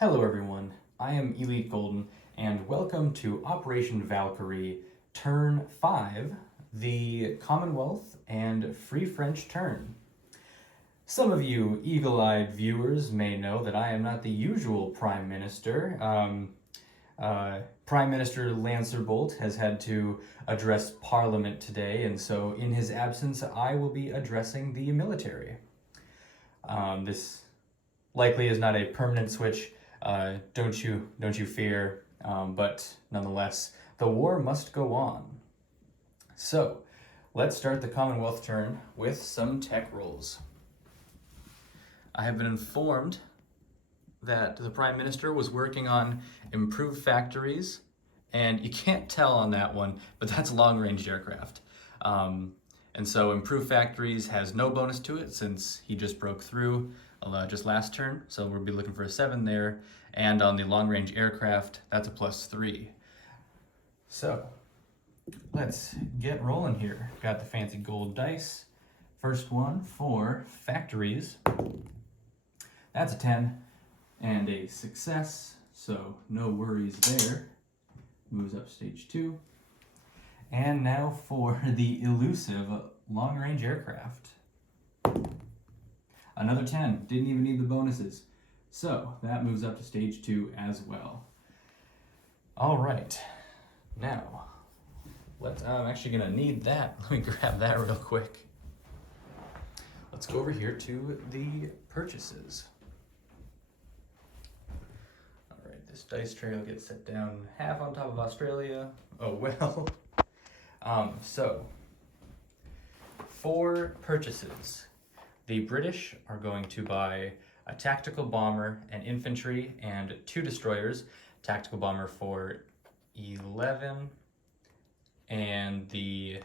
Hello everyone, I am Elite Golden, and welcome to Operation Valkyrie, Turn 5, the Commonwealth and Free French Turn. Some of you eagle-eyed viewers may know that I am not the usual Prime Minister. Prime Minister Lancerbolt has had to address Parliament today, and so in his absence I will be addressing the military. This likely is not a permanent switch. Don't you fear, but nonetheless, the war must go on. So, let's start the Commonwealth turn with some tech rolls. I have been informed that the Prime Minister was working on improved factories, and you can't tell on that one, but that's long-range aircraft. And so improved factories has no bonus to it since he just broke through just last turn, so we'll be looking for a 7 there. And on the long-range aircraft, that's a +3. So, let's get rolling here. Got the fancy gold dice. First one for factories. That's a 10 and a success, so no worries there. Moves up stage 2. And now for the elusive long-range aircraft. Another 10, didn't even need the bonuses. So that moves up to stage 2 as well. All right, now, I'm actually gonna need that. Let me grab that real quick. Let's go over here to the purchases. All right, this dice tray will get set down half on top of Australia. Oh well. So, for purchases, the British are going to buy a tactical bomber, an infantry, and 2 destroyers. Tactical bomber for 11, and the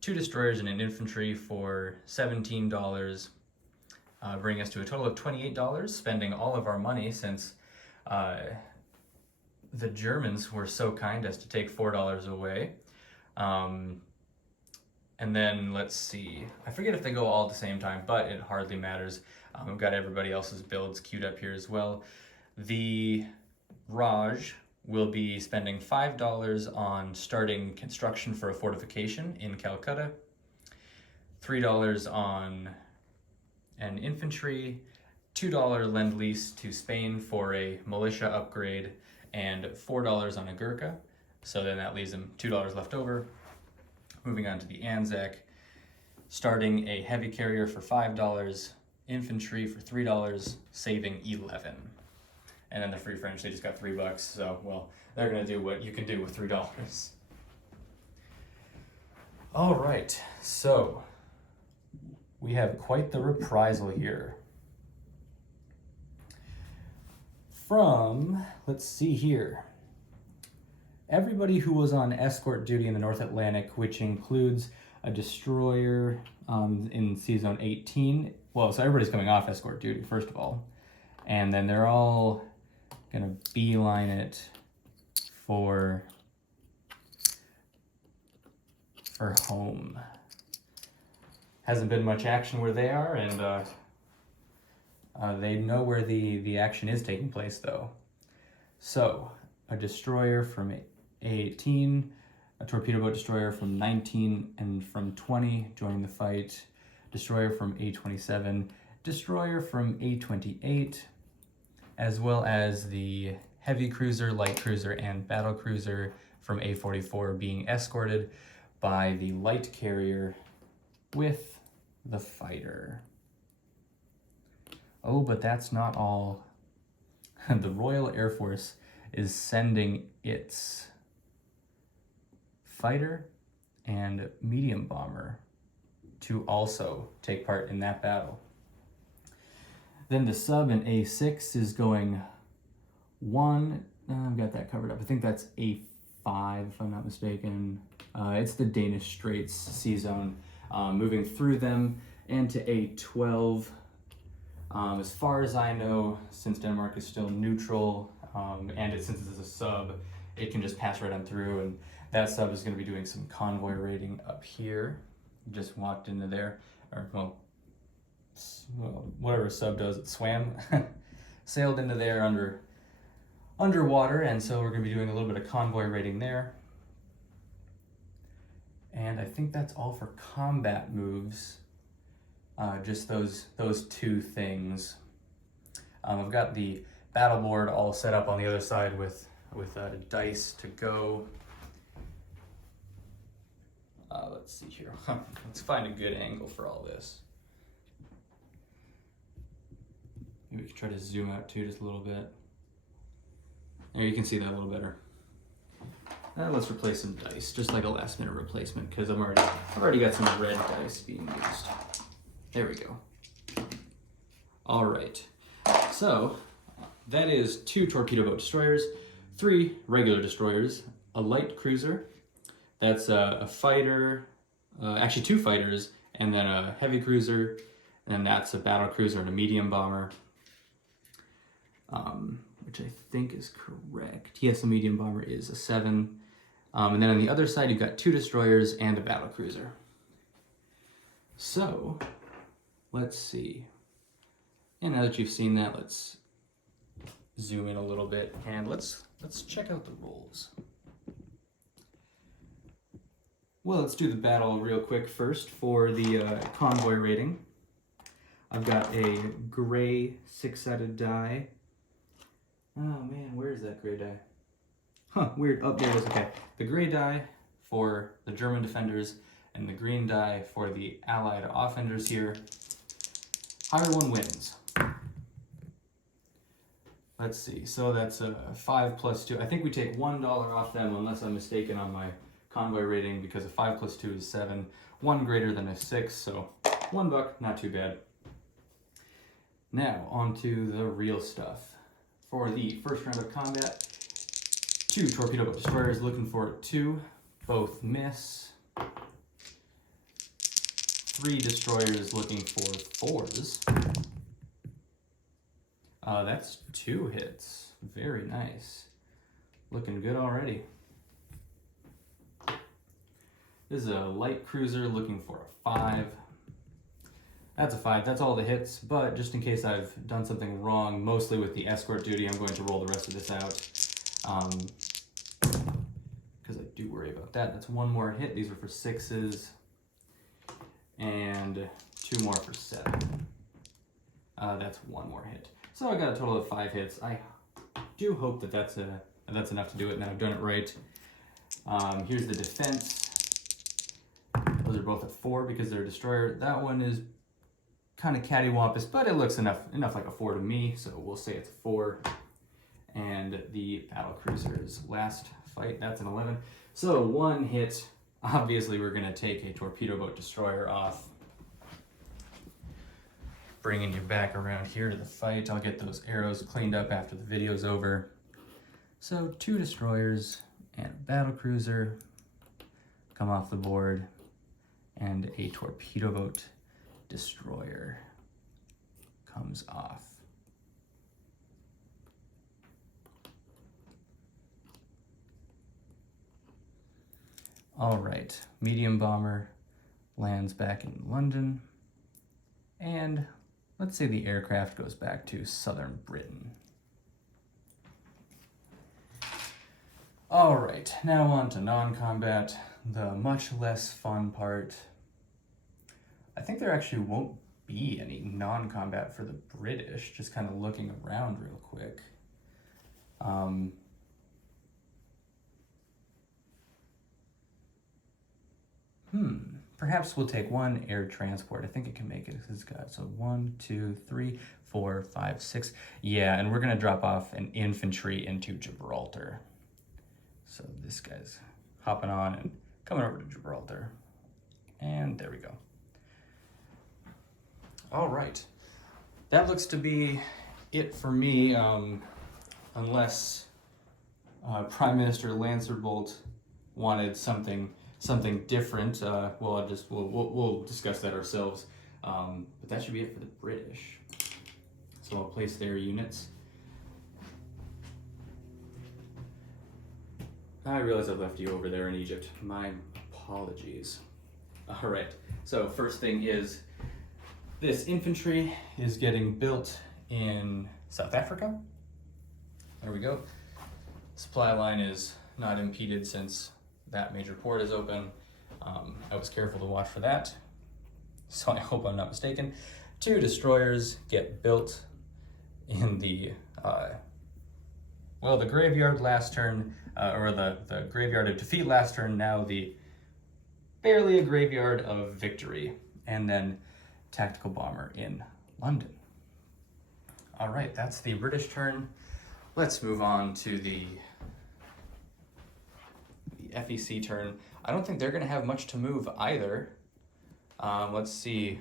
2 destroyers and an infantry for $17, bring us to a total of $28, spending all of our money since the Germans were so kind as to take $4 away. And then let's see, I forget if they go all at the same time, but it hardly matters. We've got everybody else's builds queued up here as well. The Raj will be spending $5 on starting construction for a fortification in Calcutta, $3 on an infantry, $2 lend-lease to Spain for a militia upgrade, and $4 on a Gurkha. So then that leaves them $2 left over. Moving on to the Anzac, starting a heavy carrier for $5, infantry for $3, saving 11. And then the Free French, they just got $3, so, well, they're gonna do what you can do with $3. All right, so we have quite the reprisal here. From, let's see here, everybody who was on escort duty in the North Atlantic, which includes a destroyer in Sea Zone 18. Well, so everybody's coming off escort duty, first of all. And then they're all gonna beeline it for home. Hasn't been much action where they are, and they know where the action is taking place, though. So, a destroyer from 18, a torpedo boat destroyer from 19 and from 20 joining the fight, destroyer from A27, destroyer from A28, as well as the heavy cruiser, light cruiser, and battle cruiser from A44 being escorted by the light carrier with the fighter. Oh, but that's not all. The Royal Air Force is sending its fighter and medium bomber to also take part in that battle. Then the sub in A6 is going 1, I've got that covered up, I think that's A5 if I'm not mistaken. It's the Danish Straits Sea Zone, moving through them, and to A12. As far as I know, since Denmark is still neutral, and since it's a sub, it can just pass right on through, and that sub is going to be doing some convoy raiding up here. Just walked into there, or well, whatever a sub does, it swam. sailed into there underwater, and so we're going to be doing a little bit of convoy raiding there. And I think that's all for combat moves. Just those two things. I've got the battle board all set up on the other side with dice to go. Let's see here. Let's find a good angle for all this. Maybe we can try to zoom out too just a little bit. There, you can see that a little better. Let's replace some dice, just like a last minute replacement, because I've already got some red dice being used. There we go. All right, so that is 2 torpedo boat destroyers, 3 regular destroyers, a light cruiser, that's a fighter, actually 2 fighters, and then a heavy cruiser, and that's a battle cruiser and a medium bomber, which I think is correct. Yes, a medium bomber is a 7. And then on the other side, you've got 2 destroyers and a battle cruiser. So, let's see. And now that you've seen that, let's zoom in a little bit and let's check out the rolls. Well, let's do the battle real quick first for the convoy rating. I've got a gray 6-sided die. Oh man, where is that gray die? Huh, weird. Oh, there it is. Okay. The gray die for the German defenders and the green die for the Allied offenders here. Higher one wins. Let's see. So that's a 5 plus 2. I think we take $1 off them unless I'm mistaken on my convoy rating, because a 5 plus 2 is 7. 1 greater than a 6, so $1, not too bad. Now, on to the real stuff. For the first round of combat, 2 torpedo boat destroyers looking for 2, both miss. 3 destroyers looking for 4s. That's 2 hits. Very nice. Looking good already. This is a light cruiser looking for a 5. That's a 5. That's all the hits, but just in case I've done something wrong, mostly with the escort duty, I'm going to roll the rest of this out. Because I do worry about that. That's 1 more hit. These are for 6s. And 2 more for 7. That's 1 more hit. So I got a total of 5 hits. I do hope that that's enough to do it, and that I've done it right. Here's the defense. Those are both at 4 because they're a destroyer. That one is kind of cattywampus, but it looks enough like a 4 to me, so we'll say it's a 4. And the battle cruiser's last fight, that's an 11. So 1 hit. Obviously, we're going to take a torpedo boat destroyer off. Bringing you back around here to the fight. I'll get those arrows cleaned up after the video's over. So 2 destroyers and a battle cruiser come off the board, and a torpedo boat destroyer comes off. All right, medium bomber lands back in London, and let's say the aircraft goes back to southern Britain. All right, now on to non-combat, the much less fun part. I think there actually won't be any non-combat for the British, just kind of looking around real quick. Perhaps we'll take 1 air transport. I think it can make it. It's got, so 1, 2, 3, 4, 5, 6. Yeah, and we're gonna drop off an infantry into Gibraltar. So this guy's hopping on and coming over to Gibraltar. And there we go. All right. That looks to be it for me, unless Prime Minister Lancerbolt wanted something different. We'll discuss that ourselves. But that should be it for the British. So I'll place their units. I realize I've left you over there in Egypt. My apologies. All right, so first thing is this infantry is getting built in South Africa. There we go. Supply line is not impeded since that major port is open. I was careful to watch for that, so I hope I'm not mistaken. 2 destroyers get built in the the graveyard last turn, or the graveyard of defeat last turn, now the barely a graveyard of victory, and then tactical bomber in London. All right, that's the British turn. Let's move on to the FEC turn. I don't think they're going to have much to move either. Let's see.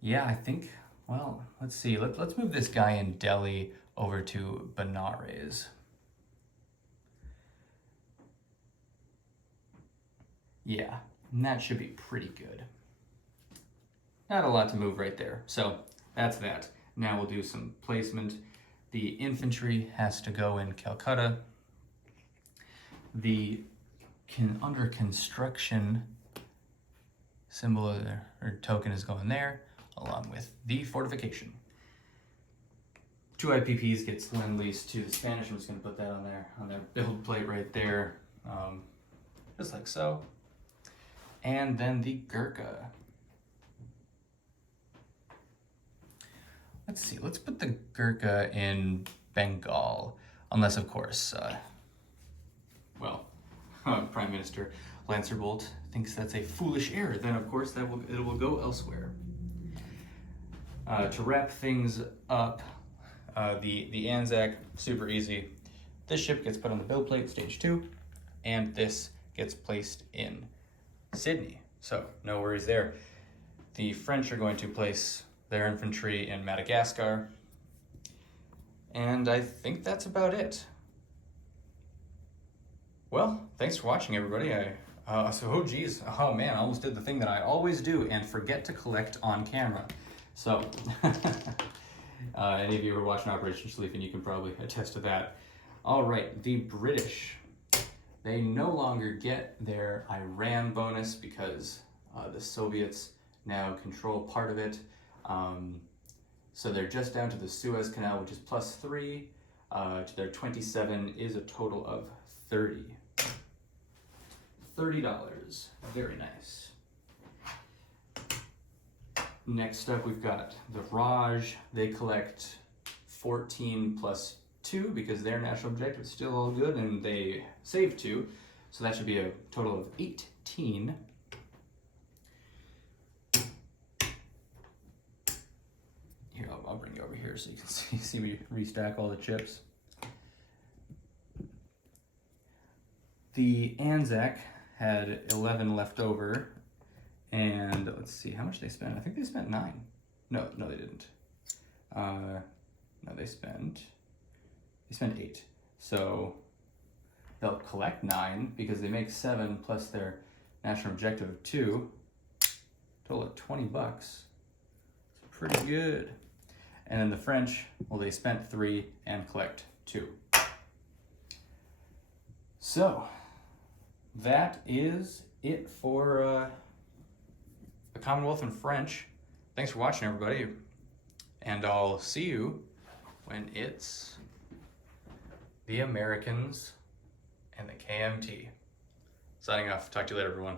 Yeah, I think, well, let's see. Let's move this guy in Delhi over to Benares. Yeah, and that should be pretty good. Not a lot to move right there. So that's that. Now we'll do some placement. The infantry has to go in Calcutta. The under construction symbol or token is going there, along with the fortification. 2 IPPs gets lend-lease to the Spanish. I'm just going to put that on their build plate right there, just like so. And then the Gurkha. Let's see, let's put the Gurkha in Bengal, unless of course, Prime Minister Lancerbolt thinks that's a foolish error, then of course it will go elsewhere. To wrap things up, the Anzac, super easy. This ship gets put on the build plate, stage 2, and this gets placed in Sydney, so no worries there. The French are going to place their infantry in Madagascar, and I think that's about it. Well, thanks for watching, everybody. Oh man, I almost did the thing that I always do and forget to collect on camera. So, any of you who are watching Operation Sleeping, you can probably attest to that. All right, the British, they no longer get their Iran bonus because the Soviets now control part of it. So they're just down to the Suez Canal, which is +3. To their 27 is a total of 30. $30. Very nice. Next up, we've got the Raj. They collect 14 plus 2 because their national objective is still all good, and they save 2. So that should be a total of 18. Here, I'll bring you over here so you can see me restack all the chips. The Anzac had 11 left over, and let's see how much they spent. I think they spent 9. No, they didn't. No, they spent 8. So they'll collect 9 because they make 7 plus their national objective of 2. Total of $20. It's pretty good. And then the French, well, they spent 3 and collect 2. So that is it for the Commonwealth and French. Thanks for watching, everybody. And I'll see you when it's the Americans and the KMT. Signing off. Talk to you later, everyone.